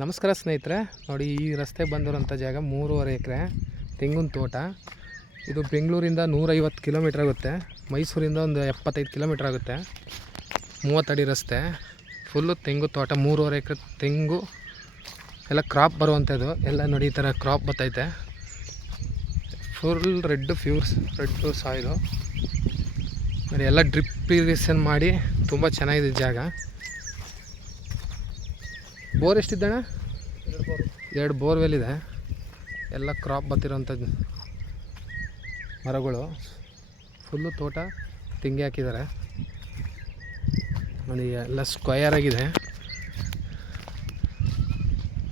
ನಮಸ್ಕಾರ ಸ್ನೇಹಿತರೆ, ನೋಡಿ ಈ ರಸ್ತೆ ಬಂದಿರೋಂಥ ಜಾಗ 3.5 ಎಕರೆ ತೆಂಗಿನ ತೋಟ. ಇದು ಬೆಂಗಳೂರಿಂದ 150 ಕಿಲೋಮೀಟ್ರ್ ಆಗುತ್ತೆ, ಮೈಸೂರಿಂದ ಒಂದು 75 ಕಿಲೋಮೀಟ್ರ್ ಆಗುತ್ತೆ. 30 ಅಡಿ ರಸ್ತೆ, ಫುಲ್ಲು ತೆಂಗು ತೋಟ. 3.5 ಎಕರೆ ತೆಂಗು ಎಲ್ಲ ಕ್ರಾಪ್ ಬರುವಂಥದ್ದು. ಎಲ್ಲ ನೋಡಿ ಈ ಥರ ಕ್ರಾಪ್ ಬರ್ತೈತೆ. ಫುಲ್ ರೆಡ್ ಸಾಯಿಲು ನೋಡಿ. ಎಲ್ಲ ಡ್ರಿಪ್ ಇರಿಗೇಷನ್ ಮಾಡಿ ತುಂಬ ಚೆನ್ನಾಗಿದೆ ಜಾಗ. ಬೋರ್ ಎಷ್ಟಿದ್ದಣ್ಣ? 2 ಬೋರ್ವೆಲ್ ಇದೆ. ಎಲ್ಲ ಕ್ರಾಪ್ ಬರ್ತಿರೋಂಥದ್ದು ಮರಗಳು. ಫುಲ್ಲು ತೋಟ ತೆಂಗಿ ಹಾಕಿದ್ದಾರೆ ನೋಡಿ. ಎಲ್ಲ ಸ್ಕ್ವಯರ್ ಆಗಿದೆ.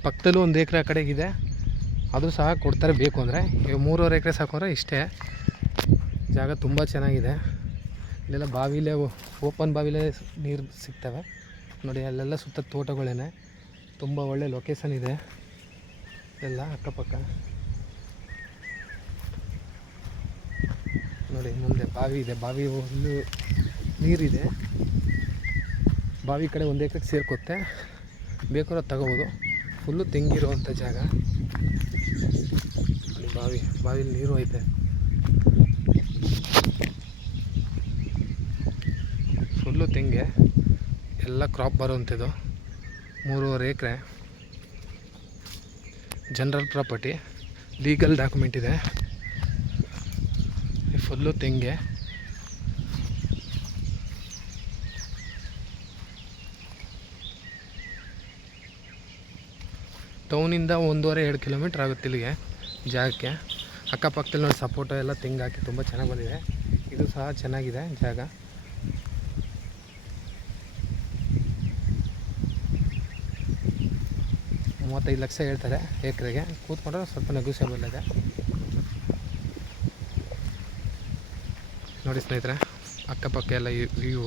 ಪಕ್ಕದಲ್ಲೂ 1 ಎಕರೆ ಆ ಕಡೆಗಿದೆ, ಅದು ಸಹ ಕೊಡ್ತಾರೆ ಬೇಕು ಅಂದರೆ. ಈಗ 3.5 ಎಕರೆ ಸಾಕೊಂಡ್ರೆ ಇಷ್ಟೇ. ಜಾಗ ತುಂಬ ಚೆನ್ನಾಗಿದೆ. ಇಲ್ಲೆಲ್ಲ ಬಾವಿಲೇ, ಓಪನ್ ಬಾವಿಲೇ ನೀರು ಸಿಗ್ತವೆ ನೋಡಿ. ಅಲ್ಲೆಲ್ಲ ಸುತ್ತ ತೋಟಗಳೇನೆ, ತುಂಬ ಒಳ್ಳೆ ಲೊಕೇಶನ್ ಇದೆ ಎಲ್ಲ ಅಕ್ಕಪಕ್ಕ ನೋಡಿ. ಮುಂದೆ ಬಾವಿ ಇದೆ, ಬಾವಿ ಹುಲ್ಲು ನೀರಿದೆ. ಬಾವಿ ಕಡೆ 1 ಎಕರೆಗೆ ಸೇರ್ಕೊತ್ತೆ, ಬೇಕಾದ್ರೆ ತಗೋಬೋದು. ಫುಲ್ಲು ತೆಂಗಿರುವಂಥ ಜಾಗ ನೋಡಿ. ಬಾವಿಲಿ ನೀರು ಐತೆ. ಫುಲ್ಲು ತೆಂಗೆ, ಎಲ್ಲ ಕ್ರಾಪ್ ಬರುವಂಥದ್ದು. 3.5 ಎಕರೆ ಜನರಲ್ ಪ್ರಾಪರ್ಟಿ, ಲೀಗಲ್ ಡಾಕ್ಯುಮೆಂಟ್ ಇದೆ. ಫುಲ್ಲು ತೆಂಗೆ. ಟೌನಿಂದ 1.5-2 ಕಿಲೋಮೀಟ್ರ್ ಆಗುತ್ತೆ ಇಲ್ಲಿಗೆ ಜಾಗಕ್ಕೆ. ಅಕ್ಕಪಕ್ಕದಲ್ಲಿ ನೋಡಿ ಸಪೋಟ ಎಲ್ಲ ತೆಂಗು ಹಾಕಿ ತುಂಬ ಚೆನ್ನಾಗಿ ಬಂದಿದೆ. ಇದು ಸಹ ಚೆನ್ನಾಗಿದೆ ಜಾಗ. $35 ಲಕ್ಷ ಹೇಳ್ತಾರೆ ಎಕರೆಗೆ. ಕೂತ್ಕೊಂಡ್ರೆ ಸ್ವಲ್ಪ ನೆಗೋಸಿಯಬಲ್ ಇದೆ ನೋಡಿ ಸ್ನೇಹಿತರೆ. ಅಕ್ಕಪಕ್ಕ ಎಲ್ಲ ವ್ಯೂ